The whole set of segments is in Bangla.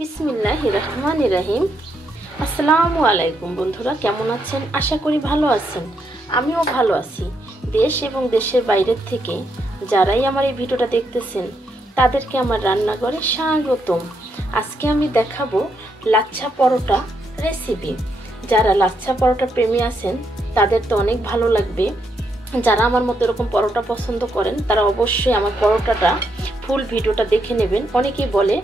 বিসমিল্লাহির রহমানির রহিম। আসসালামু আলাইকুম বন্ধুরা, কেমন আছেন? আশা করি ভালো আছেন। আমিও ভালো আছি। দেশ এবং দেশের বাইরের থেকে যারাই আমার এই ভিডিওটা দেখতেছেন তাদেরকে আমার রান্নাঘরে স্বাগতম। আজকে আমি দেখাবো লাচ্ছা পরোটা রেসিপি। যারা লাচ্ছা পরোটা প্রেমী আছেন তাদের তো অনেক ভালো লাগবে। যারা আমার মতো এরকম পরোটা পছন্দ করেন তারা অবশ্যই আমার পরোটাটা ফুল ভিডিওটা দেখে নেবেন। অনেকেই বলে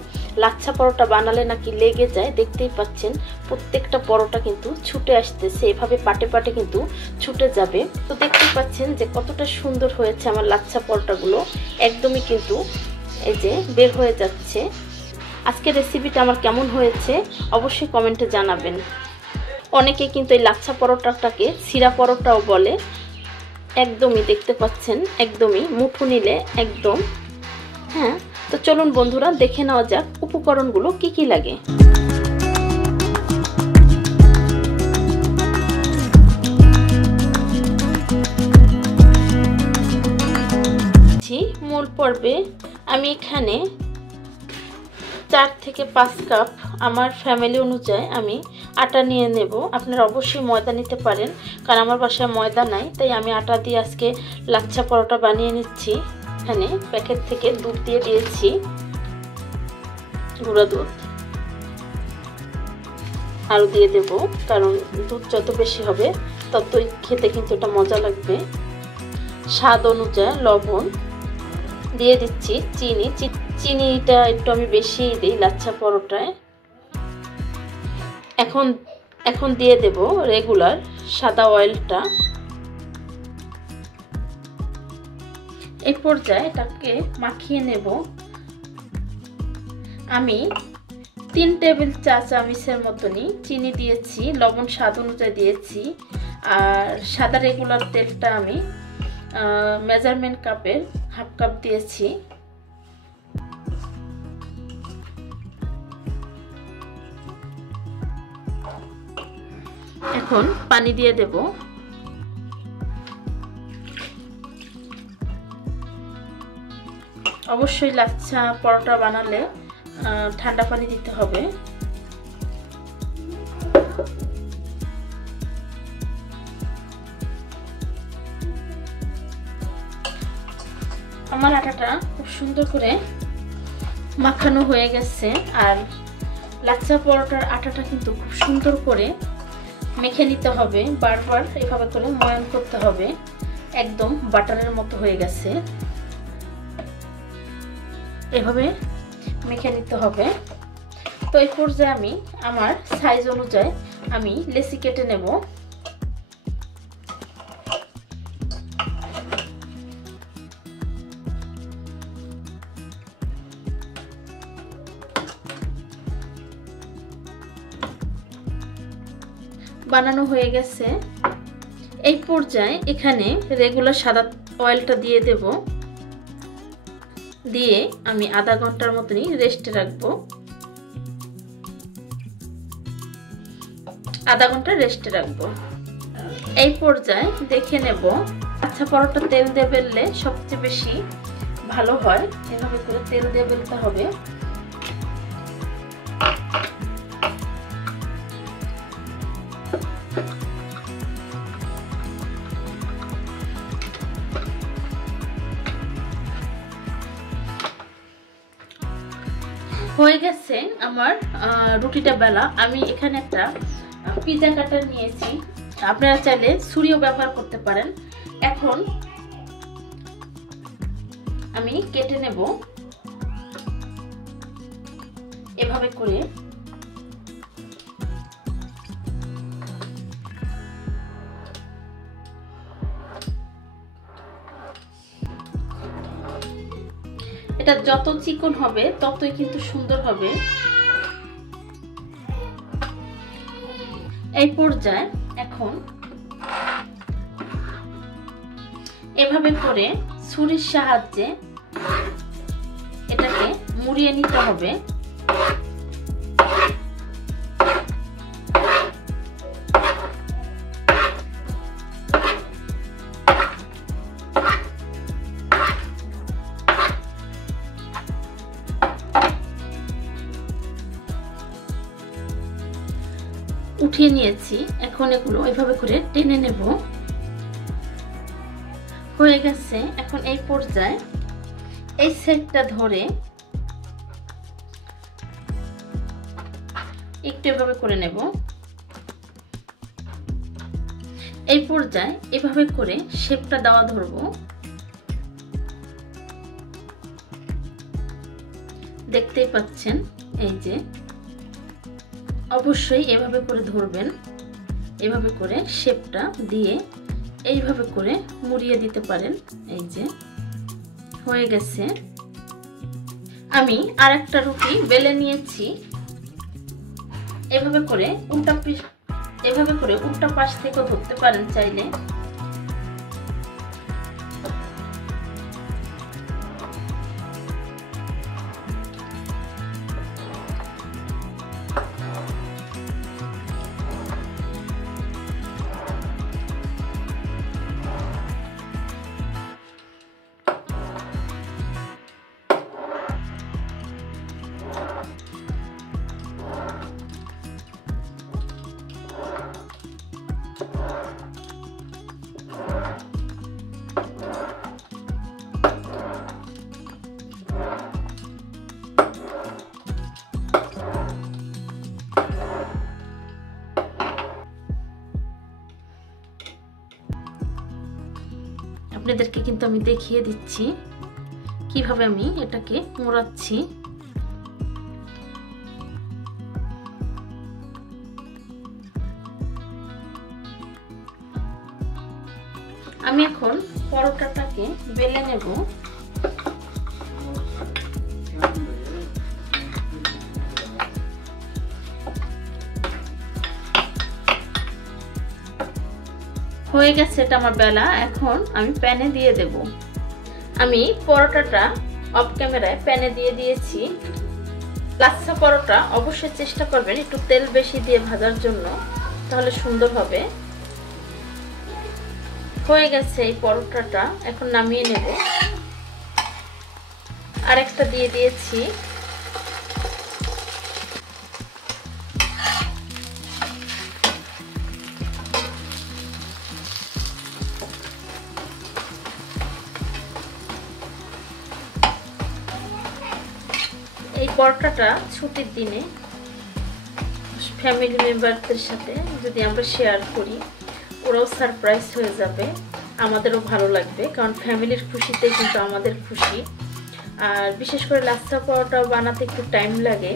লাচ্ছা পরোটা বানালে নাকি লেগে যায়। দেখতেই পাচ্ছেন প্রত্যেকটা পরোটা কিন্তু ছুটে আসতেছে, এভাবে পাটে পাটে কিন্তু ছুটে যাবে। তো দেখতেই পাচ্ছেন যে কতটা সুন্দর হয়েছে আমার লাচ্ছা পরোটাগুলো, একদমই কিন্তু এই যে বের হয়ে যাচ্ছে। আজকের রেসিপিটা আমার কেমন হয়েছে অবশ্যই কমেন্টে জানাবেন। অনেকে কিন্তু এই লাচ্ছা পরোটাটাকে সিরা পরোটাও বলে। একদমই দেখতে পাচ্ছেন, একদমই মুঠো নিলে একদম। হ্যাঁ, তো চলুন বন্ধুরা দেখে নেওয়া যাক উপকরণগুলো কি কি লাগে। মূল পর্বে আমি এখানে 4 থেকে 5 কাপ আমার ফ্যামিলি অনুযায়ী আমি আটা নিয়ে নেব। আপনারা অবশ্যই ময়দা নিতে পারেন, কারণ আমার বাসায় ময়দা নাই, তাই আমি আটা দিয়ে আজকে লাচ্ছা পরোটা বানিয়ে নিচ্ছি। এখানে প্যাকেট থেকে দুধ দিয়ে দিয়েছি, গুঁড়া দুধ আরও দিয়ে দেব, কারণ দুধ যত বেশি হবে ততই খেতে কিন্তু এটা মজা লাগবে। স্বাদ অনুযায়ী লবণ দিয়ে দিচ্ছি, চিনিটা একটু আমি বেশি দিই লাচ্ছা পরোটায়। এখন দিয়ে দেব রেগুলার সাদা অয়েলটা। এই পর্যায়ে এটাকে মাখিয়ে নেব। আমি 3 টেবিল চা চামচের মতনই চিনি দিয়েছি, লবণ স্বাদ অনুযায়ী দিয়েছি, আর সাদা রেগুলার তেলটা আমি মেজারমেন্ট কাপের হাফ কাপ দিয়েছি। এখন পানি দিয়ে দেব। অবশ্যই লাচ্ছা পরোটা বানালে ঠান্ডা পানি দিতে হবে। আমার আটাটা খুব সুন্দর করে মাখানো হয়ে গেছে, আর লাচ্ছা পরোটার আটাটা কিন্তু খুব সুন্দর করে মেখে নিতে হবে, বারবার এভাবে করে ময়ান করতে হবে। একদম বাটারের মতো হয়ে গেছে, এভাবে মেখে নিতে হবে। তো এই পর্যায়ে আমি আমার সাইজ অনুযায়ী আমি লেচি কেটে নেব। বানানো হয়ে গেছে। এই পর্যায়ে এখানে রেগুলার সাদা অয়েলটা দিয়ে দেব, দিয়ে আমি আধা ঘন্টার মতনই রেস্টে রাখবো। আধা ঘন্টা রেস্টে রাখবো। এই পর্যায়ে দেখে নেব লাচ্ছা পরোটা তেল দিয়ে বেললে সবচেয়ে বেশি ভালো হয়। এভাবে করে তেল দিয়ে বেলতে হবে। হয়ে গেছে আমার রুটিটা বেলা। আমি এখানে একটা পিজা কাটার নিয়েছি, আপনারা চাইলে ছুরিও ব্যবহার করতে পারেন। এখন আমি কেটে নেব এভাবে করে। এটা যত চিকন হবে ততই কিন্তু সুন্দর হবে। এই পর্যায়ে এখন এভাবে করে ছুরির সাহায্যে এটাকে মুড়িয়ে নিতে হবে। উঠিয়ে নিয়েছি। এখন এগুলো এভাবে করে টেনে নেব। হয়ে গেছে। এখন এই পর্যায়ে এই সাইডটা ধরে একটু এভাবে করে নেব। এই পর্যায়ে এভাবে করে শেপটা দেওয়া ধরবো। দেখতেই পাচ্ছেন, এই যে অবশ্যই এভাবে করে ধরবেন। এভাবে করে শেপটা দিয়ে এইভাবে করে মুড়িয়ে দিতে পারেন। এই যে হয়ে গেছে। আমি আরেকটা রুটি বেলে নিয়েছি। এভাবে করে উল্টা পাশ থেকেও ধরতে পারেন চাইলে। আপনাদেরকে কিন্তু আমি দেখিয়ে দিচ্ছি কিভাবে আমি এটাকে মোড়াচ্ছি। আমি এখন পরোটাটাকে বেলে নেব। হয়ে গেছে এটা আমার বেলা। এখন আমি প্যানে দিয়ে দেব। আমি পরোটাটা অফ ক্যামেরায় প্যানে দিয়ে দিয়েছি। লাচ্ছা পরোটা অবশ্যই চেষ্টা করবেন একটু তেল বেশি দিয়ে ভাজার জন্য, তাহলে সুন্দর হবে। হয়ে গেছে এই পরোটাটা, এখন নামিয়ে নেব। আরেকটা দিয়ে দিয়েছি। এই পরোটাটা ছুটির দিনে ফ্যামিলি মেম্বারদের সাথে যদি আমরা শেয়ার করি, ওরাও সারপ্রাইজ হয়ে যাবে, আমাদেরও ভালো লাগবে। কারণ ফ্যামিলির খুশিতে কিন্তু আমাদের খুশি। আর বিশেষ করে লাচ্ছা পরোটা বানাতে একটু টাইম লাগে,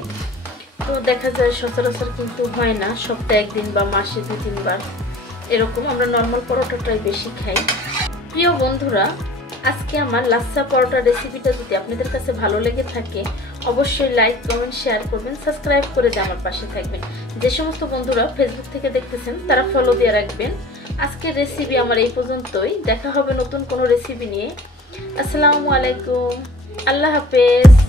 তো দেখা যায় সচরাচর কিন্তু হয় না, সপ্তাহে একদিন বা মাসে 2-3 বার এরকম আমরা নর্মাল পরোটাটাই বেশি খাই। প্রিয় বন্ধুরা, আজকে আমার লাচ্ছা পরোটা রেসিপিটা যদি আপনাদের কাছে ভালো লেগে থাকে, অবশ্যই লাইক, কমেন্ট, শেয়ার করবেন, সাবস্ক্রাইব করে দিয়ে আমার পাশে থাকবেন। যে সমস্ত বন্ধুরা ফেসবুক থেকে দেখতেছেন তারা ফলো দিয়ে রাখবেন। আজকের রেসিপি আমার এই পর্যন্তই। দেখা হবে নতুন কোনো রেসিপি নিয়ে। আসসালামু আলাইকুম, আল্লাহ হাফেজ।